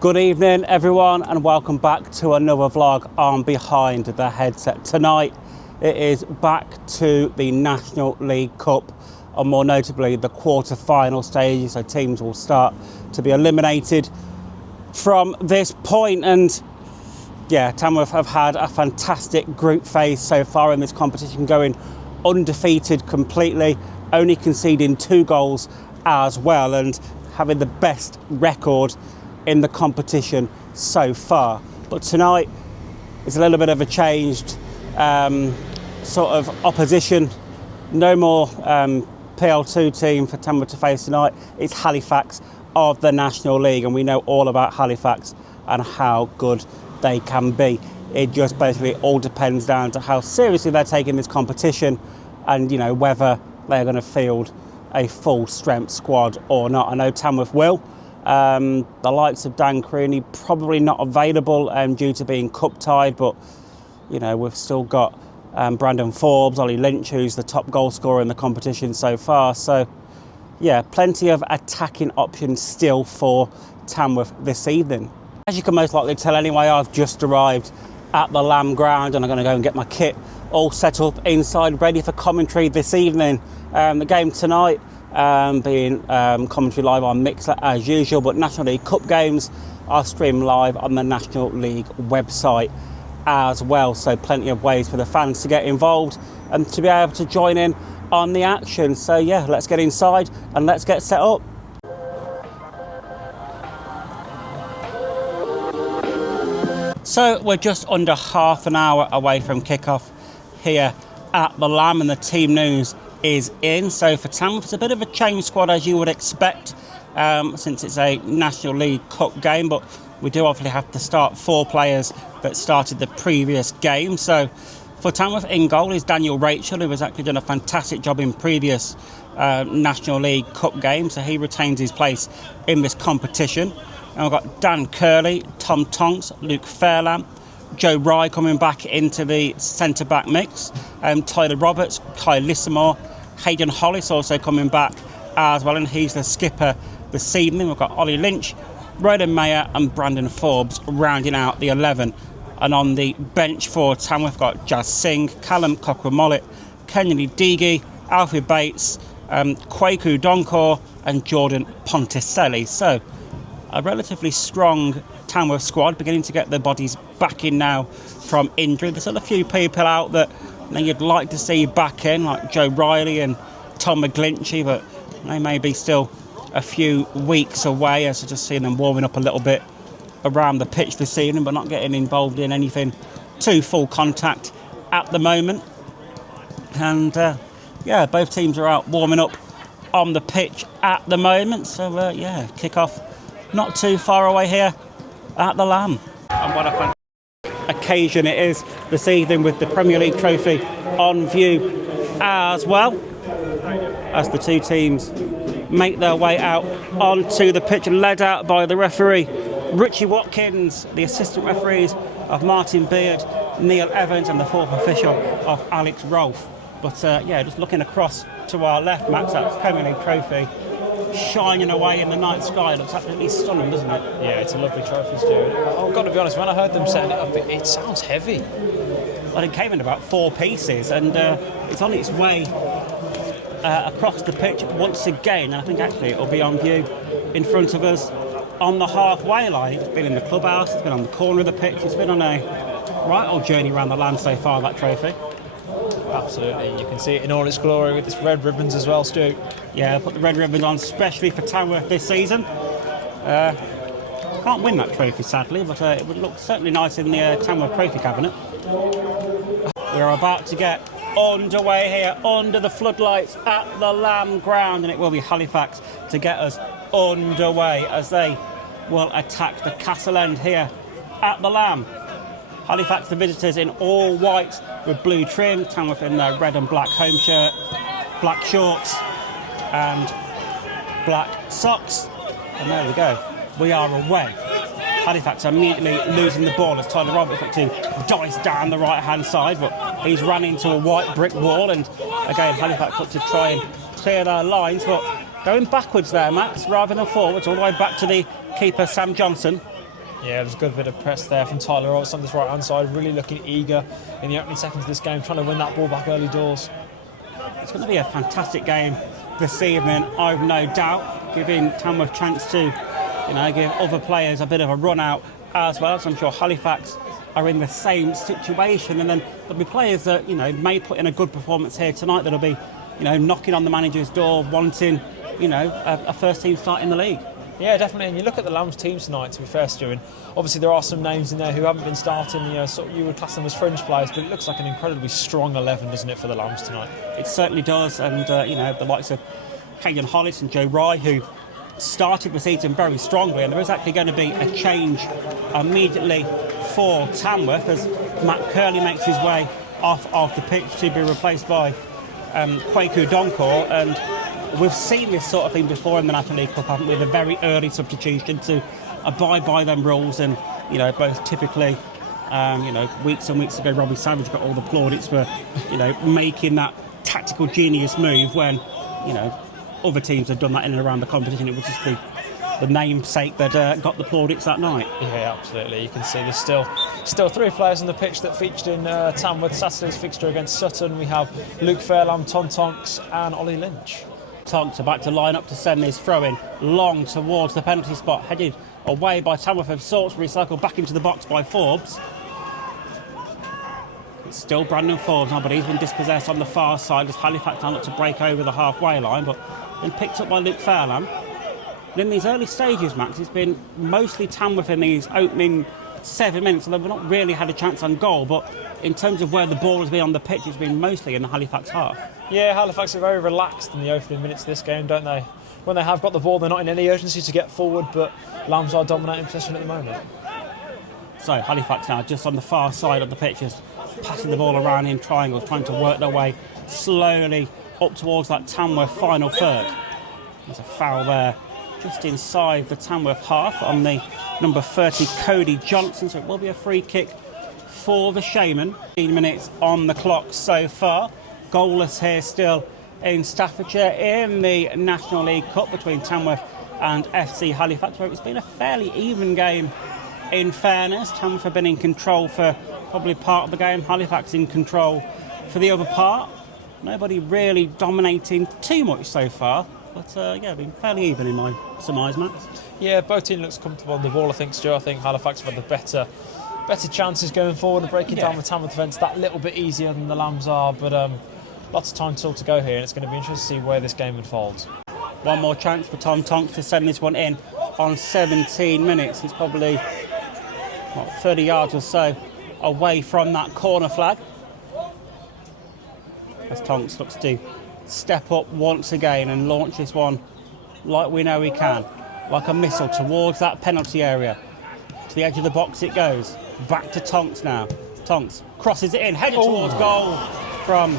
Good evening everyone and welcome back to another vlog on Behind the Headset. Tonight it is back to the National League Cup and more notably the quarter-final stages, so teams will start to be eliminated from this point. And yeah, Tamworth have had a fantastic group phase so far in this competition, going undefeated completely, only conceding 2 goals as well and having the best record in the competition so far. But tonight is a little bit of a changed sort of opposition. No more PL2 team for Tamworth to face tonight. It's Halifax of the National League, and we know all about Halifax and how good they can be. It just basically all depends down to how seriously they're taking this competition and, you know, whether they're going to field a full strength squad or not. I know Tamworth will. The likes of Dan Creaney probably not available due to being cup tied, but you know, we've still got Brandon Forbes, Ollie Lynch, who's the top goal scorer in the competition so far. So yeah, plenty of attacking options still for Tamworth this evening. As you can most likely tell anyway, I've just arrived at the Lamb ground and I'm going to go and get my kit all set up inside, ready for commentary this evening. The game tonight being commentary live on Mixer as usual, but National League Cup games are streamed live on the National League website as well, so plenty of ways for the fans to get involved and to be able to join in on the action. So yeah, let's get inside and let's get set up. So we're just under half an hour away from kickoff here at the Lamb, and the team news is in. So for Tamworth, it's a bit of a change squad as you would expect, since it's a National League Cup game, but we do obviously have to start 4 players that started the previous game. So for Tamworth, in goal is Daniel Rachel, who has actually done a fantastic job in previous National League Cup games, so he retains his place in this competition. And we've got Dan Curley, Tom Tonks, Luke Fairlamb, Joe Rye coming back into the centre-back mix, Tyler Roberts, Kyle Lissamore, Hayden Hollis also coming back as well, and he's the skipper this evening. We've got Ollie Lynch, Roland Mayer and Brandon Forbes rounding out the 11. And on the bench for Tamworth, we've got Jazz Singh, Callum Cockrell-Mollett, Kennedy Deege, Alfie Bates, Kwaku Donkor and Jordan Ponticelli. So a relatively strong Tamworth squad, beginning to get their bodies back in now from injury. There's still a few people out that you'd like to see back in, like Joe Riley and Tom McGlinchey, but they may be still a few weeks away, as I just seen them warming up a little bit around the pitch this evening, but not getting involved in anything too full contact at the moment. And yeah, both teams are out warming up on the pitch at the moment. So yeah, kick-off not too far away here at the Lamb. And what a fantastic occasion it is this evening, with the Premier League trophy on view as well, as the two teams make their way out onto the pitch, led out by the referee Richie Watkins, the assistant referees of Martin Beard, Neil Evans and the 4th official of Alex Rolfe. But yeah, just looking across to our left, Max, that Premier League trophy shining away in the night sky. It looks absolutely stunning, doesn't it? Yeah, it's a lovely trophy, Stu. I've got to be honest, when I heard them setting it up, it sounds heavy. Well, it came in about 4 pieces, and it's on its way across the pitch once again. And I think actually it'll be on view in front of us on the halfway line. It's been in the clubhouse, it's been on the corner of the pitch, it's been on a right old journey around the land so far, that trophy. Absolutely, you can see it in all its glory with its red ribbons as well, Stu. Yeah, put the red ribbons on especially for Tamworth this season. Can't win that trophy sadly, but it would look certainly nice in the Tamworth trophy cabinet. We're about to get underway here under the floodlights at the Lamb ground, and it will be Halifax to get us underway as they will attack the Castle End here at the Lamb. Halifax, the visitors, in all white with blue trim. Tamworth in their red and black home shirt, black shorts and black socks. And there we go. We are away. Halifax immediately losing the ball as Tyler Roberts looked to dice down the right-hand side, but he's run into a white brick wall. And again, Halifax looked to try and clear their lines, but going backwards there, Max, rather than forwards, all the way back to the keeper, Sam Johnson. Yeah, there's a good bit of press there from Tyler Roberts on this right-hand side, really looking eager in the opening seconds of this game, trying to win that ball back early doors. It's going to be a fantastic game this evening, I've no doubt, giving Tamworth a chance to, give other players a bit of a run out as well. So I'm sure Halifax are in the same situation, and then there'll be players that, may put in a good performance here tonight that'll be, knocking on the manager's door, wanting, a first team start in the league. Yeah, definitely. And you look at the Lambs team tonight, to be fair, Stu, and obviously there are some names in there who haven't been starting, you would class them as fringe players, but it looks like an incredibly strong 11, doesn't it, for the Lambs tonight? It certainly does, and, the likes of Hayden Hollis and Joe Rye, who started the season very strongly, and there is actually going to be a change immediately for Tamworth as Matt Curley makes his way off of the pitch to be replaced by Kwaku Donkor, and we've seen this sort of thing before in the National League Cup, haven't we? The very early substitution to abide by them rules, and both typically, weeks and weeks ago, Robbie Savage got all the plaudits for making that tactical genius move when other teams have done that in and around the competition. It was just the namesake that got the plaudits that night. Yeah, absolutely. You can see there's still three players on the pitch that featured in Tamworth Saturday's fixture against Sutton. We have Luke Fairlamb, Tom Tonks and Ollie Lynch. Tonks about to line up to send this throw in long towards the penalty spot, headed away by Tamworth of sorts, recycled back into the box by Forbes. It's still Brandon Forbes now, but he's been dispossessed on the far side as Halifax now look to break over the halfway line, but been picked up by Luke Fairlamb. But in these early stages, Max, it's been mostly Tamworth in these opening 7 minutes, although we've not really had a chance on goal, but in terms of where the ball has been on the pitch, it's been mostly in the Halifax half. Yeah, Halifax are very relaxed in the opening minutes of this game, don't they? When they have got the ball, they're not in any urgency to get forward, but Lambs are dominating possession at the moment. So Halifax now just on the far side of the pitch, just passing the ball around in triangles, trying to work their way slowly up towards that Tamworth final third. There's a foul there just inside the Tamworth half on the number 30 Cody Johnson, so it will be a free kick for the Shaman. 15 minutes on the clock so far. Goalless here still in Staffordshire in the National League Cup between Tamworth and FC Halifax, where it's been a fairly even game in fairness. Tamworth have been in control for probably part of the game, Halifax in control for the other part. Nobody really dominating too much so far, but been fairly even in my surmise, Max. Yeah, both teams looks comfortable on the ball, I think, Stu. I think Halifax have had the better chances going forward and breaking down the Tamworth defence that little bit easier than the Lambs are, but lots of time still to go here, and it's going to be interesting to see where this game unfolds. One more chance for Tom Tonks to send this one in on 17 minutes. He's probably 30 yards or so away from that corner flag, as Tonks looks to step up once again and launch this one like we know he can, like a missile towards that penalty area. To the edge of the box it goes. Back to Tonks now. Tonks crosses it in, headed towards goal from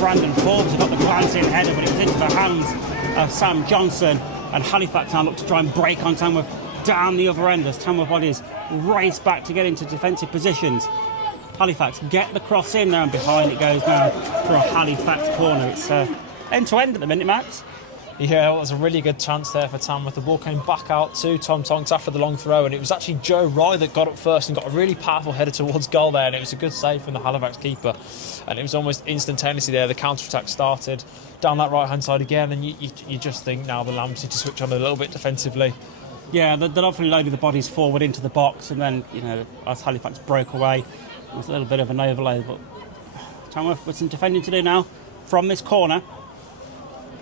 Brandon Forbes, who got the glancing header, but it was into the hands of Sam Johnson, and Halifax now look to try and break on Tamworth down the other end as Tamworth bodies race back to get into defensive positions. Halifax get the cross in there, and behind it goes now for a Halifax corner. It's end to end at the minute, Max. Yeah, well, it was a really good chance there for Tamworth. The ball came back out to Tom Tonks after the long throw, and it was actually Joe Rye that got up first and got a really powerful header towards goal there, and it was a good save from the Halifax keeper. And it was almost instantaneously there. The counter-attack started down that right-hand side again, and you just think now the Lambs need to switch on a little bit defensively. Yeah, they'd obviously loaded the bodies forward into the box, and then, as Halifax broke away, it was a little bit of an overload, but Tamworth with some defending to do now from this corner.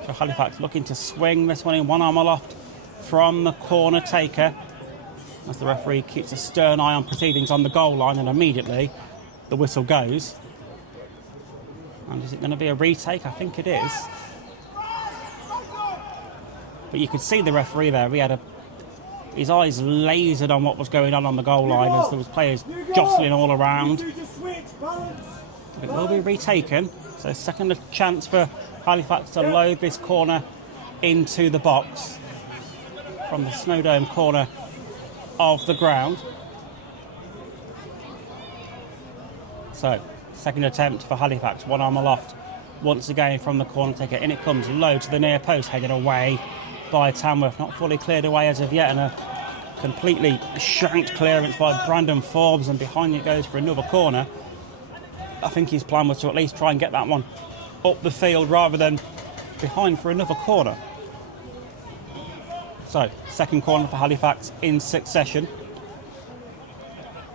So Halifax looking to swing this one in, one arm aloft from the corner taker, as the referee keeps a stern eye on proceedings on the goal line, and immediately the whistle goes. And is it going to be a retake? I think it is. But you could see the referee there. He had his eyes lasered on what was going on the goal line as there was players jostling all around. But it will be retaken. So second chance for Halifax to load this corner into the box from the Snowdome corner of the ground. So second attempt for Halifax, one arm aloft once again from the corner taker. In it comes, low to the near post, headed away by Tamworth, not fully cleared away as of yet, and a completely shanked clearance by Brandon Forbes, and behind it goes for another corner. I think his plan was to at least try and get that one up the field rather than behind for another corner. So, second corner for Halifax in succession.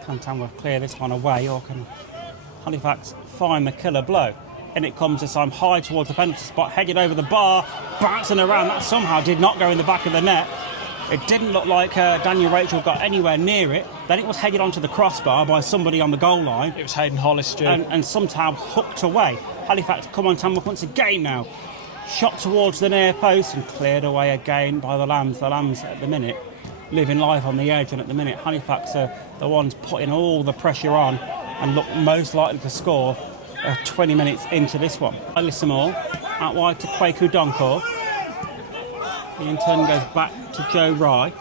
Can Tamworth clear this one away, or can Halifax find the killer blow? And it comes this time high towards the penalty spot, headed over the bar, bouncing around. That somehow did not go in the back of the net. It didn't look like Daniel Rachel got anywhere near it. Then it was headed onto the crossbar by somebody on the goal line. It was Hayden Hollis, Stu. And somehow hooked away. Halifax come on Tamworth once again now. Shot towards the near post and cleared away again by the Lambs. The Lambs at the minute living life on the edge, and at the minute Halifax are the ones putting all the pressure on and look most likely to score 20 minutes into this one. Lissamore out wide to Kwaku Donkor. He in turn goes back to Joe Rye.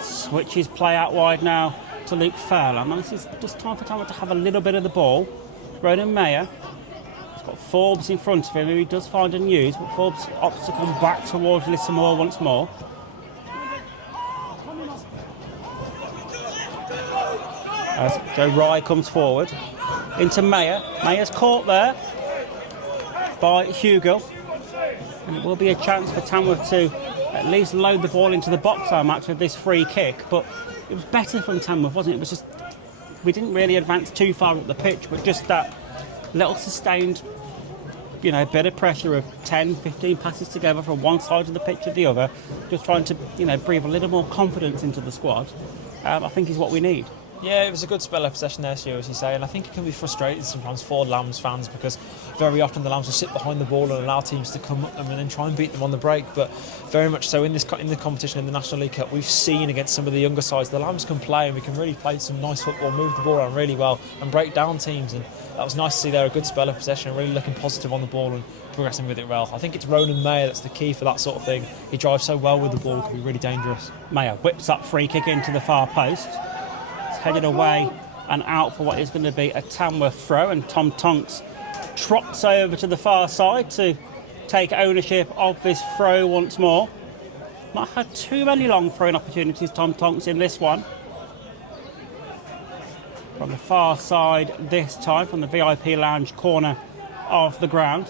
Switches play out wide now to Luke Fowler. Now this is just time for Tamworth to have a little bit of the ball. Ronan Mayer. He's got Forbes in front of him, who he does find unused, but Forbes opts to come back towards Lissamore once more. As Joe Rye comes forward into Mayer. Mayer's caught there by Hugo. And it will be a chance for Tamworth to at least load the ball into the box, I match with this free kick. But it was better from Tamworth, wasn't it? It was just, we didn't really advance too far up the pitch, but just that little sustained, bit of pressure of 10, 15 passes together from one side of the pitch to the other, just trying to, breathe a little more confidence into the squad, I think is what we need. Yeah, it was a good spell of possession there, Stu, as you say, and I think it can be frustrating sometimes for Lambs fans, because very often the Lambs will sit behind the ball and allow teams to come at them and then try and beat them on the break. But very much so in the competition in the National League Cup, we've seen against some of the younger sides, the Lambs can play, and we can really play some nice football, move the ball around really well and break down teams. And that was nice to see there, a good spell of possession, really looking positive on the ball and progressing with it well. I think it's Ronan Mayer that's the key for that sort of thing. He drives so well with the ball, it can be really dangerous. Mayer whips up free kick into the far post. It's headed away and out for what is going to be a Tamworth throw, and Tom Tonks trots over to the far side to take ownership of this throw once more. Not had too many long throwing opportunities, Tom Tonks, in this one. From the far side this time, from the VIP lounge corner of the ground.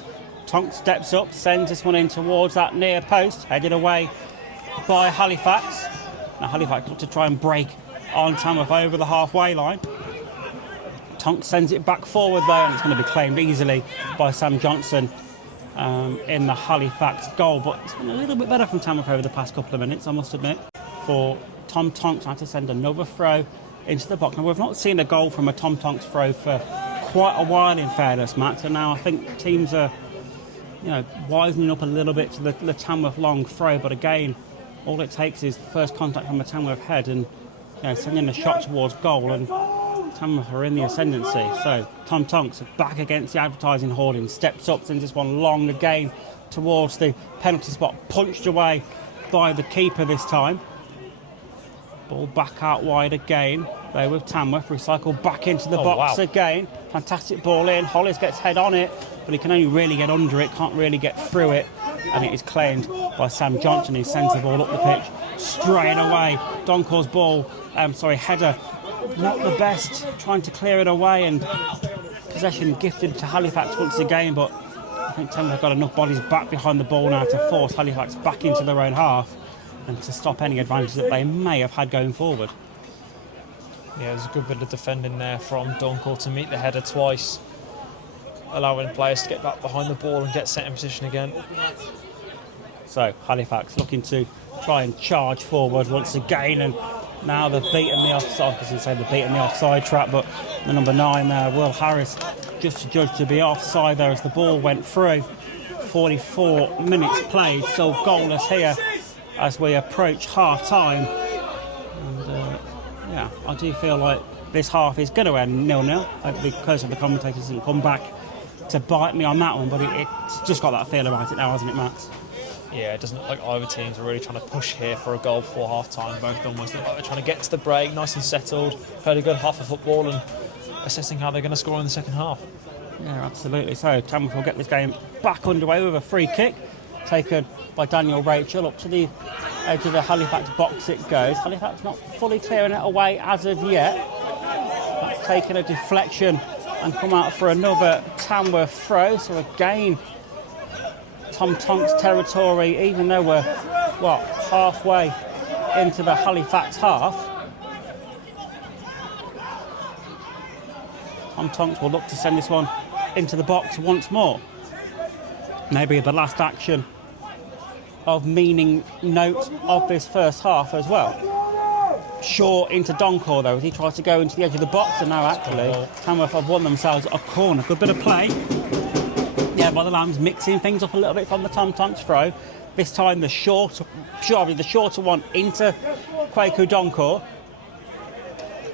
Tonks steps up, sends this one in towards that near post, headed away by Halifax. Now Halifax look to try and break on Tamworth over the halfway line. Tonks sends it back forward though, and it's going to be claimed easily by Sam Johnson in the Halifax goal. But it's been a little bit better from Tamworth over the past couple of minutes, I must admit. For Tom Tonks now to send another throw into the box. Now we've not seen a goal from a Tom Tonks throw for quite a while, in fairness, Matt. And now I think teams are, wisening up a little bit to the Tamworth long throw. But again, all it takes is first contact from a Tamworth head and sending a shot towards goal, and Tamworth are in the ascendancy. So Tom Tonks back against the advertising hoarding, steps up, sends this one long again towards the penalty spot, punched away by the keeper this time. Ball back out wide again. There with Tamworth, recycled back into the box again. Fantastic ball in. Hollis gets head on it, but he can only really get under it, can't really get through it. And it is claimed by Sam Johnson, who sends the ball up the pitch, straight away. Donkor's ball, header, not the best, trying to clear it away, and possession gifted to Halifax once again, but I think Tamworth have got enough bodies back behind the ball now to force Halifax back into their own half and to stop any advantage that they may have had going forward. Yeah, there's a good bit of defending there from Donkor to meet the header twice, allowing players to get back behind the ball and get set in position again. So Halifax looking to try and charge forward once again, and now they've beaten the offside, the offside trap, but the number 9 there, Will Harris, just judged to be offside there as the ball went through. 44 minutes played, so goalless here as we approach half time. And I do feel like this half is going to end 0-0. Because of the commentators didn't come back to bite me on that one, but it's just got that feel about it now, hasn't it, Max? Yeah, it doesn't look like either teams are really trying to push here for a goal before half-time. Both almost look like they're trying to get to the break, nice and settled, played a good half of football and assessing how they're going to score in the second half. Yeah, absolutely. So Tamworth will get this game back underway with a free kick taken by Daniel Rachel up to the Edge of the Halifax box it goes. Halifax not fully clearing it away as of yet. That's taken a deflection and come out for another Tamworth throw. So again, Tom Tonk's territory, even though we're, halfway into the Halifax half. Tom Tonks will look to send this one into the box once more. Maybe the last action of meaning note of this first half as well. Shaw into Donkor though, as he tries to go into the edge of the box, and now actually Tamworth have won themselves a corner. Good bit of play. Yeah, by the Lambs, mixing things up a little bit from the Tom Tonks throw. This time the shorter one into Kwaku Donkor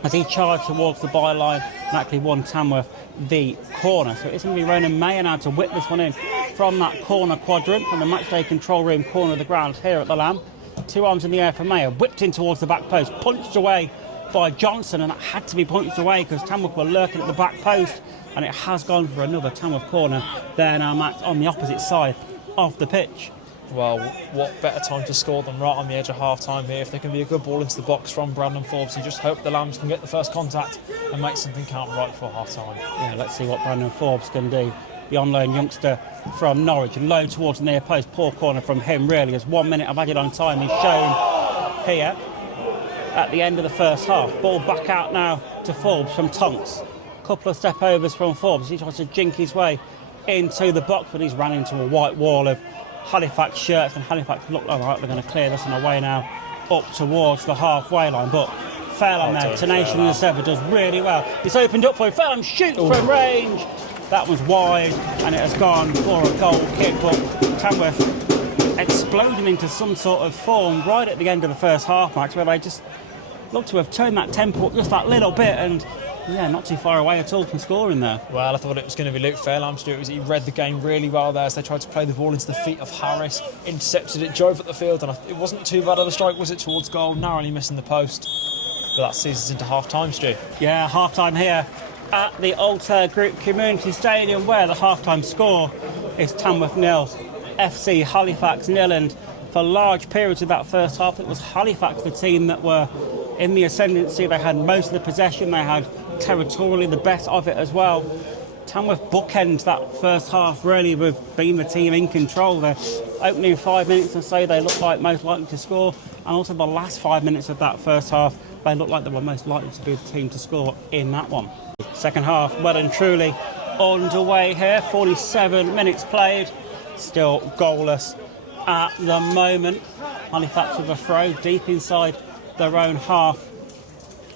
as he charged towards the byline and actually won Tamworth the corner. So it's going to be Ronan Mayer now to whip this one in from that corner quadrant, from the matchday control room corner of the ground here at the Lamb. 2 arms in the air for Mayer, whipped in towards the back post, punched away by Johnson, and that had to be punched away because Tamworth were lurking at the back post, and it has gone for another Tamworth corner there now, Matt, on the opposite side of the pitch. Well, what better time to score than right on the edge of half-time here. If there can be a good ball into the box from Brandon Forbes, you just hope the Lambs can get the first contact and make something count right for half-time. Yeah, let's see what Brandon Forbes can do. The on-loan youngster from Norwich, low towards the near post. Poor corner from him, really, as 1 minute of added on time is shown here at the end of the first half. Ball back out now to Forbes from Tonks. Couple of step overs from Forbes. He tries to jink his way into the box, but he's ran into a white wall of Halifax shirts, and Halifax look like they're going to clear this one away now up towards the halfway line. But Phelan there, tenacious as ever, does really well. It's opened up for him. Phelan shoots from range. That was wide, and it has gone for a goal kick. But Tamworth exploding into some sort of form right at the end of the first half, Max, where they just look to have turned that tempo up just that little bit, and yeah, not too far away at all from scoring there. Well, I thought it was going to be Luke Fairlamb, Stuart. He read the game really well there as they tried to play the ball into the feet of Harris, intercepted it, drove at the field, and it wasn't too bad of a strike, was it, towards goal, narrowly missing the post. But that sees us into half-time, Stu. Yeah, half-time here at the Altair Group Community Stadium, where the half-time score is Tamworth 0, FC Halifax 0, and for large periods of that first half it was Halifax, the team that were in the ascendancy. They had most of the possession, they had territorially the best of it as well. Tamworth bookends that first half really with being the team in control. The opening 5 minutes or so they looked like most likely to score, and also the last 5 minutes of that first half they looked like they were most likely to be the team to score in that one. Second half well and truly underway here. 47 minutes played, still goalless at the moment. Halifax with a throw deep inside their own half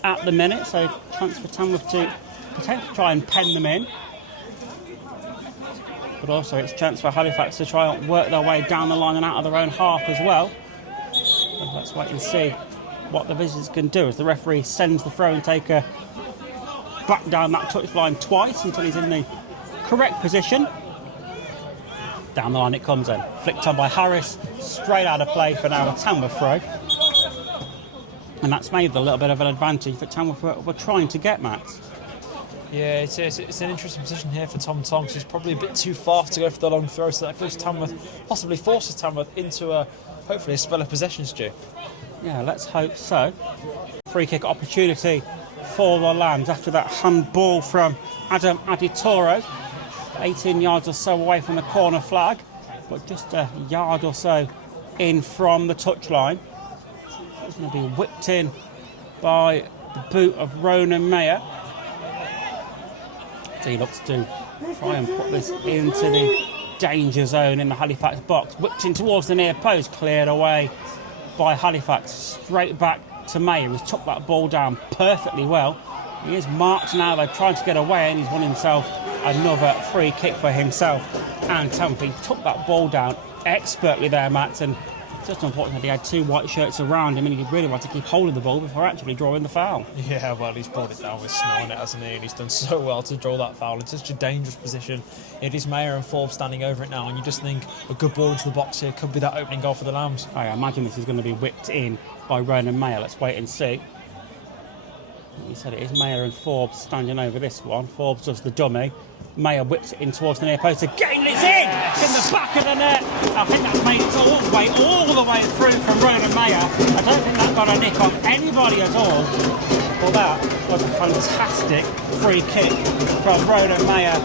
at the minute, so chance for Tamworth to potentially try and pen them in, but also it's a chance for Halifax to try and work their way down the line and out of their own half as well. So let's wait and see what the visitors can do as the referee sends the throw and taker back down that touchline twice until he's in the correct position. Down the line it comes in, flicked on by Harris, straight out of play for now a Tamworth throw. And that's made a little bit of an advantage that Tamworth were trying to get, Max. Yeah, it's an interesting position here for Tom Tonks. He's probably a bit too far to go for the long throw, so that gives Tamworth, possibly forces Tamworth into hopefully a spell of possession, Stu. Yeah, let's hope so. Free kick opportunity for the Lambs after that handball from Adam Aditoro. 18 yards or so away from the corner flag, but just a yard or so in from the touchline. It's going to be whipped in by the boot of Ronan Mayer. So he looks to try and put this into the danger zone in the Halifax box. Whipped in towards the near post, cleared away by Halifax. Straight back to Mayer, who's took that ball down perfectly well. He is marked now, they're trying to get away, and he's won himself another free kick for himself and Tamworth. He took that ball down expertly there, Matt, and just unfortunately he had 2 white shirts around him and he really wanted to keep hold of the ball before actually drawing the foul. Yeah, well, he's brought it down with snow on it, hasn't he? And he's done so well to draw that foul in such a dangerous position. It is Mayer and Forbes standing over it now, and you just think a good ball into the box here could be that opening goal for the Lambs. I imagine this is going to be whipped in by Ronan Mayer. Let's wait and see. You said it is Mayer and Forbes standing over this one. Forbes does the dummy. Mayer whips it in towards the near post again. It's in the back of the net. I think that's made it all way all the way through from Ronan Mayer. I don't think that got a nick on anybody at all. Well, that was a fantastic free kick from Ronan Mayer,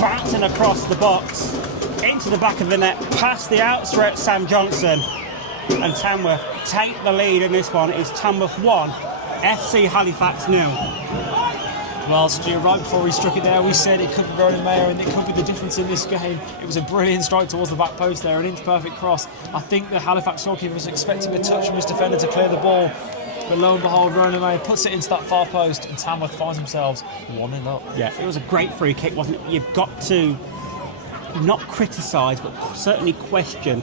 bouncing across the box, into the back of the net, past the outstretched Sam Johnson. And Tamworth take the lead in this one. It's Tamworth 1, FC Halifax 0. Well, Stu, right before we struck it there, we said it could be Ronan Mayer and it could be the difference in this game. It was a brilliant strike towards the back post there, an inch-perfect cross. I think the Halifax goalkeeper was expecting a touch from his defender to clear the ball. But lo and behold, Ronan Mayer puts it into that far post and Tamworth finds themselves 1-0 up. Yeah, it was a great free kick, wasn't it? You've got to not criticise, but certainly question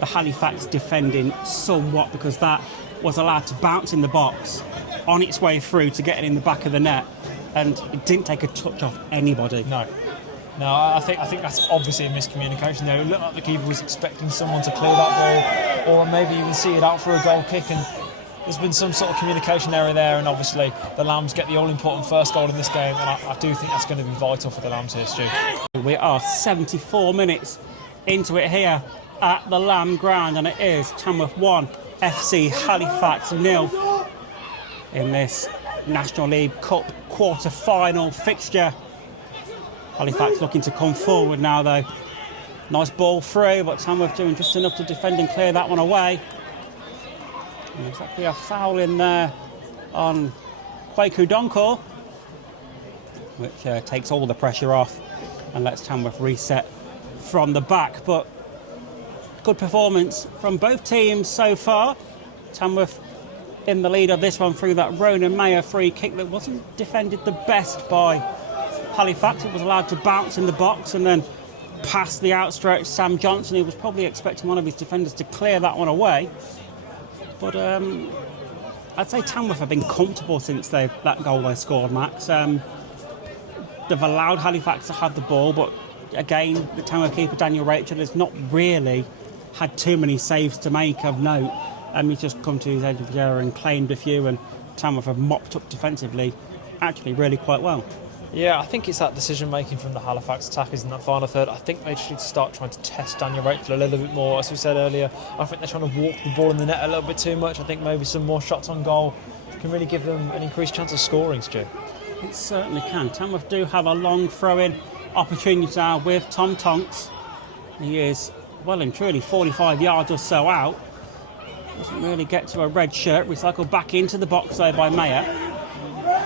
the Halifax defending somewhat, because that was allowed to bounce in the box on its way through to get it in the back of the net. And it didn't take a touch off anybody. No, I think that's obviously a miscommunication there. It looked like the keeper was expecting someone to clear that ball, or maybe even see it out for a goal kick. And there's been some sort of communication error there. And obviously, the Lambs get the all-important first goal in this game, and I do think that's going to be vital for the Lambs here, Stu. We are 74 minutes into it here at the Lamb ground, and it is Tamworth 1, FC Halifax 0 in this National League Cup quarter-final fixture. Halifax looking to come forward now, though. Nice ball through, but Tamworth doing just enough to defend and clear that one away. And exactly a foul in there on Kwaku Donkor, which takes all the pressure off and lets Tamworth reset from the back. But good performance from both teams so far. Tamworth in the lead of this one through that Ronan Mayer free kick that wasn't defended the best by Halifax. It was allowed to bounce in the box and then past the outstretched Sam Johnson. He was probably expecting one of his defenders to clear that one away. But I'd say Tamworth have been comfortable since that goal they scored, Max. They've allowed Halifax to have the ball, but again, the Tamworth keeper Daniel Rachel has not really had too many saves to make of note. He's just come to his edge of the area and claimed a few, and Tamworth have mopped up defensively actually really quite well. Yeah, I think it's that decision-making from the Halifax attackers in that final third. I think they should start trying to test Daniel Rachel a little bit more. As we said earlier, I think they're trying to walk the ball in the net a little bit too much. I think maybe some more shots on goal can really give them an increased chance of scoring, Stu. It certainly can. Tamworth do have a long throw-in opportunity now with Tom Tonks. He is well and truly 45 yards or so out. Doesn't really get to a red shirt. Recycled back into the box though by Mayer.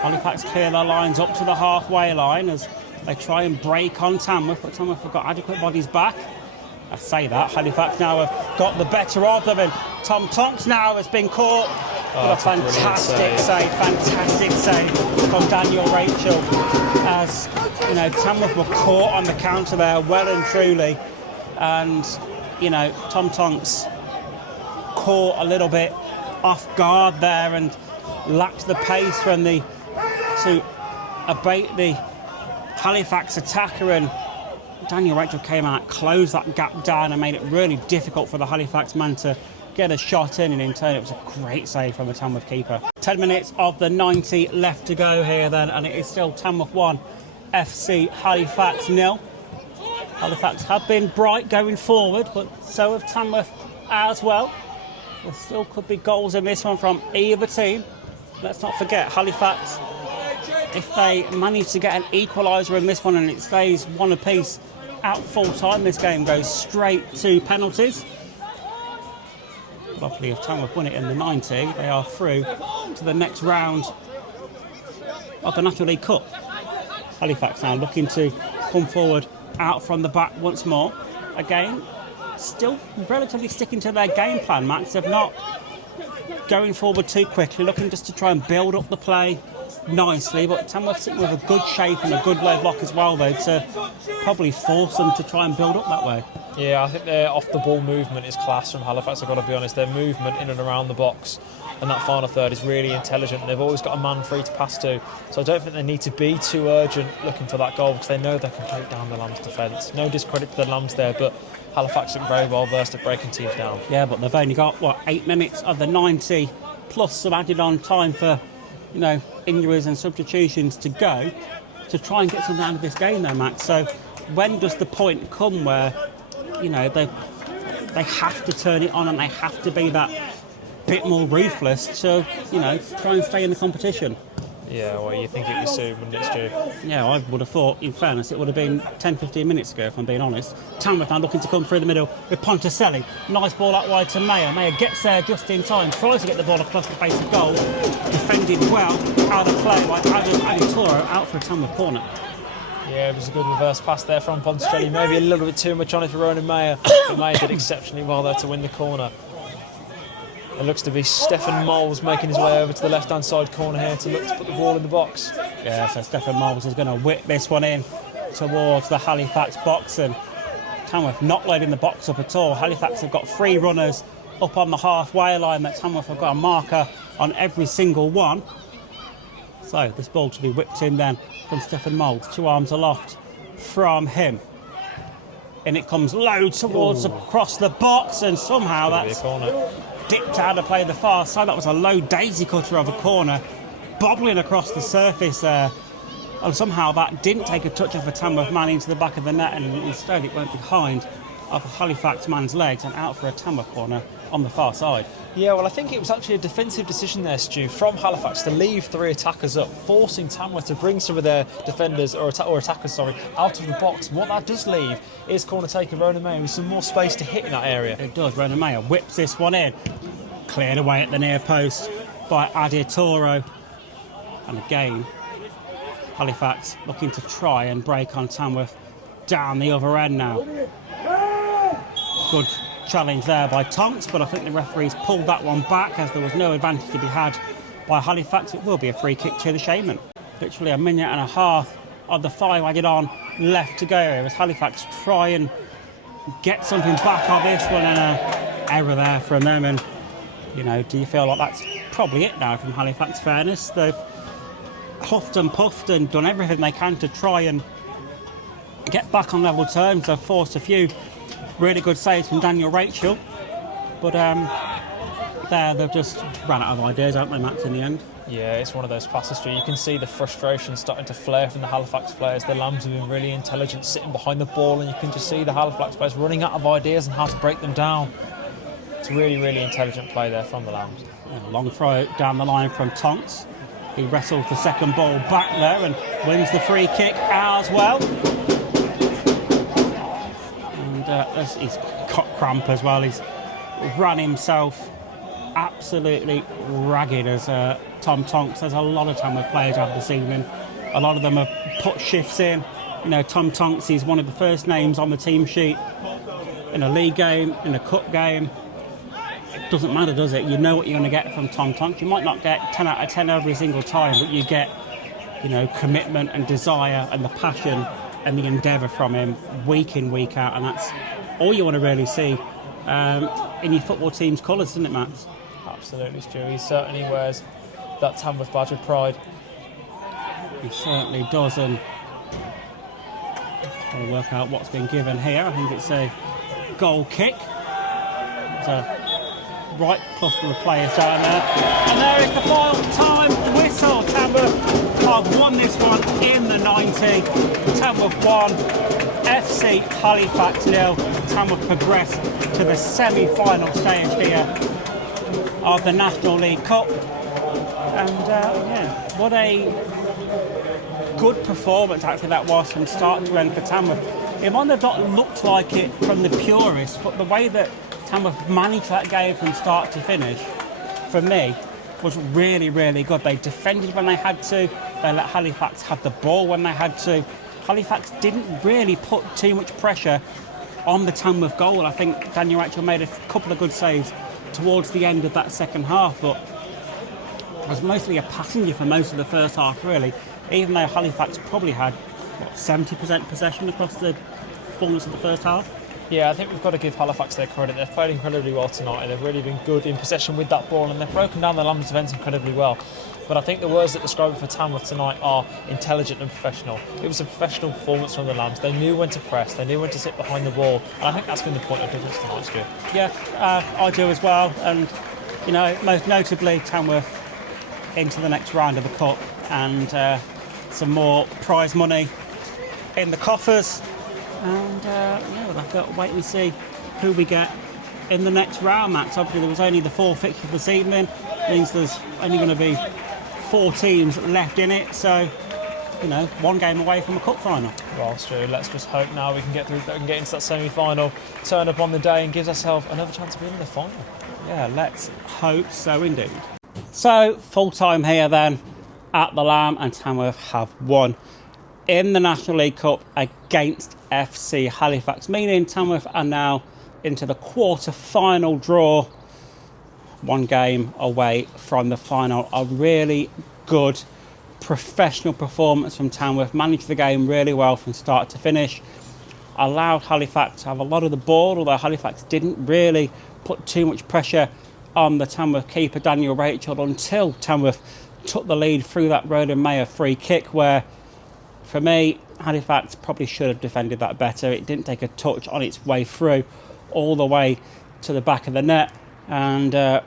Halifax clear their lines up to the halfway line as they try and break on Tamworth, but Tamworth have got adequate bodies back. I say that, Halifax now have got the better of them, and Tom Tonks now has been caught. What a fantastic save from Daniel Rachel. As you know, Tamworth were caught on the counter there well and truly, and you know, Tom Tonks caught a little bit off guard there and lacked the pace to abate the Halifax attacker, and Daniel Rachel came out, closed that gap down and made it really difficult for the Halifax man to get a shot in, and in turn it was a great save from the Tamworth keeper. 10 minutes of the 90 left to go here then, and it is still Tamworth 1, FC Halifax 0. Halifax have been bright going forward, but so have Tamworth as well. There still could be goals in this one from either team. Let's not forget, Halifax, if they manage to get an equaliser in this one and it stays one apiece out full time, this game goes straight to penalties. Lovely if Tamworth win it in the 90, they are through to the next round of the National League Cup. Halifax now looking to come forward out from the back once more. Again, still relatively sticking to their game plan, Max. They've not going forward too quickly, looking just to try and build up the play nicely, but Tamworth sitting with a good shape and a good low block as well, though, to probably force them to try and build up that way. Yeah, I think their off-the-ball movement is class from Halifax, I've got to be honest. Their movement in and around the box and that final third is really intelligent. They've always got a man free to pass to, so I don't think they need to be too urgent looking for that goal, because they know they can break down the Lambs' defence. No discredit to the Lambs there, but Halifax look very well versed at breaking teams down. Yeah, but they've only got 8 minutes of the 90 plus some added on time for, you know, injuries and substitutions to go to try and get something out of this game though, Max. So when does the point come where, you know, they have to turn it on and they have to be that bit more ruthless to, try and stay in the competition. Yeah, well, you think it was soon, wouldn't it, Stu? Yeah, I would have thought, in fairness, it would have been 10-15 minutes ago, if I'm being honest. Tamworth now looking to come through the middle with Ponticelli. Nice ball out wide to Mayer. Mayer gets there just in time, tries to get the ball across the face of goal. Defended well, out of play by Aditoro, out for a Tamworth corner. Yeah, it was a good reverse pass there from Ponticelli. Maybe a little bit too much on it for Ronan Mayer, but Mayer did exceptionally well there to win the corner. It looks to be Stefan Moles making his way over to the left-hand side corner here to look to put the ball in the box. Yeah, so Stefan Moles is going to whip this one in towards the Halifax box, and Tamworth not loading the box up at all. Halifax have got 3 runners up on the halfway line, that Tamworth have got a marker on every single one. So this ball to be whipped in then from Stefan Moles, 2 arms aloft from him. And it comes low towards across the box, and somehow that's dipped out of play the far side. That was a low daisy cutter of a corner, bobbling across the surface there. And somehow that didn't take a touch off a Tamworth man into the back of the net, and instead it went behind of a Halifax man's legs and out for a Tamworth corner on the far side. Yeah, well, I think it was actually a defensive decision there, Stu, from Halifax to leave 3 attackers up, forcing Tamworth to bring some of their defenders or attackers out of the box. And what that does leave is corner taker Ronan Mayer with some more space to hit in that area. It does. Ronan Mayer whips this one in, cleared away at the near post by Aditoro. And again, Halifax looking to try and break on Tamworth down the other end now. Good challenge there by Tonks, but I think the referees pulled that one back as there was no advantage to be had by Halifax. It will be a free kick to the Shaman. Literally a minute and a half of the 5 added on left to go here as Halifax try and get something back on this one, and an error there from them. And do you feel like that's probably it now from Halifax? Fairness, they've huffed and puffed and done everything they can to try and get back on level terms. They've forced a few really good saves from Daniel Rachel, but they've just ran out of ideas, haven't they, Max, in the end? Yeah, it's one of those passes, Stu. You can see the frustration starting to flare from the Halifax players. The Lambs have been really intelligent sitting behind the ball, and you can just see the Halifax players running out of ideas on how to break them down. It's really, really intelligent play there from the Lambs. A long throw down the line from Tonks. He wrestles the second ball back there and wins the free kick as well. He's got cramp as well. He's run himself absolutely ragged as Tom Tonks. There's a lot of Tamworth players out this evening. A lot of them have put shifts in. Tom Tonks is one of the first names on the team sheet in a league game, in a cup game. It doesn't matter, does it? You know what you're going to get from Tom Tonks. You might not get 10 out of 10 every single time, but you get, commitment and desire and the passion and the endeavour from him week in, week out, and that's all you want to really see in your football team's colours, isn't it, Max? Absolutely, Stu. He certainly wears that Tamworth badge with pride. He certainly does, and we'll work out what's been given here. I think it's a goal kick. It's a right cluster of players down there, and there is the final time whistle. Tamworth have won this one in the 90. Tamworth 1, FC Halifax 0. Tamworth progress to the semi-final stage here of the National League Cup. And what a good performance actually that was from start to end for Tamworth. It might have not looked like it from the purists, but the way that Tamworth managed that game from start to finish, for me, was really, really good. They defended when they had to. They let Halifax have the ball when they had to. Halifax didn't really put too much pressure on the Tamworth goal. I think Daniel Rachel made a couple of good saves towards the end of that second half, but was mostly a passenger for most of the first half, really, even though Halifax probably had 70% possession across the fullness of the first half. Yeah, I think we've got to give Halifax their credit. They've played incredibly well tonight. They've really been good in possession with that ball, and they've broken down the Lambs' defence incredibly well. But I think the words that describe it for Tamworth tonight are intelligent and professional. It was a professional performance from the Lambs. They knew when to press, they knew when to sit behind the ball, and I think that's been the point of difference tonight, Stu. Yeah, I do as well. And, most notably, Tamworth into the next round of the Cup, and some more prize money in the coffers. And we'll have to wait and see who we get in the next round, Max. Obviously, there was only the 4 fixtures this evening. Means there's only going to be 4 teams left in it. So, you know, 1 game away from a cup final. Well, Stu, let's just hope now we can get through, and get into that semi-final, turn up on the day, and gives ourselves another chance of being in the final. Yeah, let's hope so indeed. So, full time here then at the Lamb, and Tamworth have won in the National League Cup against FC Halifax, meaning Tamworth are now into the quarter-final draw, 1 game away from the final. A really good professional performance from Tamworth, managed the game really well from start to finish, allowed Halifax to have a lot of the ball, although Halifax didn't really put too much pressure on the Tamworth keeper Daniel Rachel until Tamworth took the lead through that Roland Mayer free kick, where for me Halifax probably should have defended that better. It didn't take a touch on its way through all the way to the back of the net, and it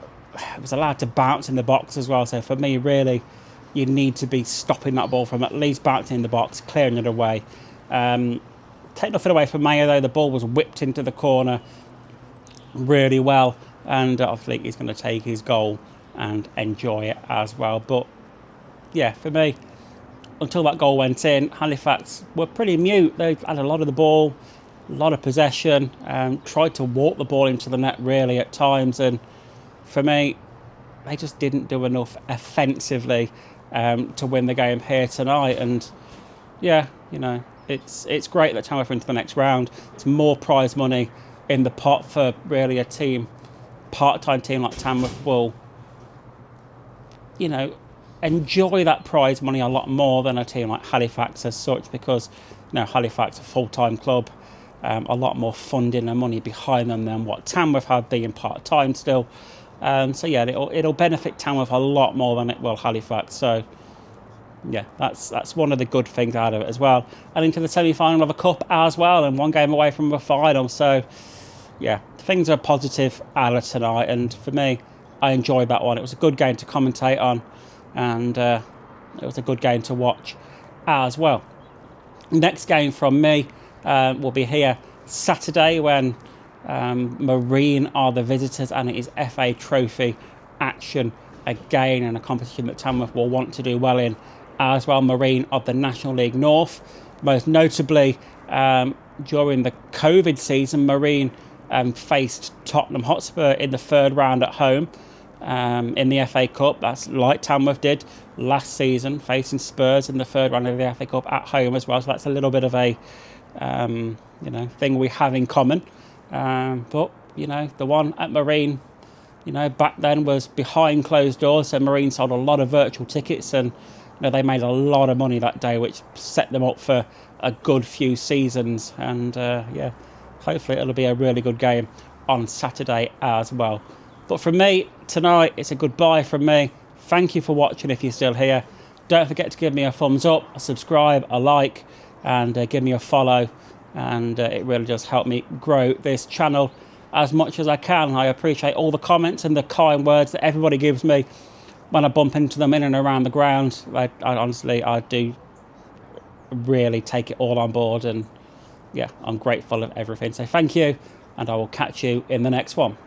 was allowed to bounce in the box as well. So for me, really, you need to be stopping that ball from at least bouncing in the box, clearing it away. Take nothing away from Mayer though, the ball was whipped into the corner really well, and obviously he's going to take his goal and enjoy it as well. But yeah, for me, until that goal went in, Halifax were pretty mute. They had a lot of the ball, a lot of possession, tried to walk the ball into the net really at times, and for me, they just didn't do enough offensively to win the game here tonight. And yeah, you know, it's great that Tamworth are into the next round. It's more prize money in the pot for really a team, part-time team like Tamworth will, you know, enjoy that prize money a lot more than a team like Halifax as such, because, you know, Halifax, a full-time club, a lot more funding and money behind them than what Tamworth have, being part-time still. So yeah, it'll benefit Tamworth a lot more than it will Halifax. So yeah, that's one of the good things out of it as well. And into the semi-final of a cup as well, and 1 game away from a final. So yeah, things are positive out of tonight, and for me, I enjoyed that one. It was a good game to commentate on, and it was a good game to watch as well. Next game from me will be here Saturday, when Marine are the visitors, and it is FA Trophy action again, and a competition that Tamworth will want to do well in as well. Marine of the National League North. Most notably, during the COVID season, Marine faced Tottenham Hotspur in the 3rd round at home in the FA Cup. That's like Tamworth did last season, facing Spurs in the 3rd round of the FA Cup at home as well. So that's a little bit of a thing we have in common. But you know, the one at Marine, you know, back then was behind closed doors. So Marine sold a lot of virtual tickets, and you know, they made a lot of money that day, which set them up for a good few seasons. And yeah, hopefully it'll be a really good game on Saturday as well. But from me tonight, it's a goodbye from me. Thank you for watching if you're still here. Don't forget to give me a thumbs up, a subscribe, a like, and give me a follow. And it really does help me grow this channel as much as I can. I appreciate all the comments and the kind words that everybody gives me when I bump into them in and around the ground. I honestly do really take it all on board, and yeah, I'm grateful of everything. So thank you, and I will catch you in the next one.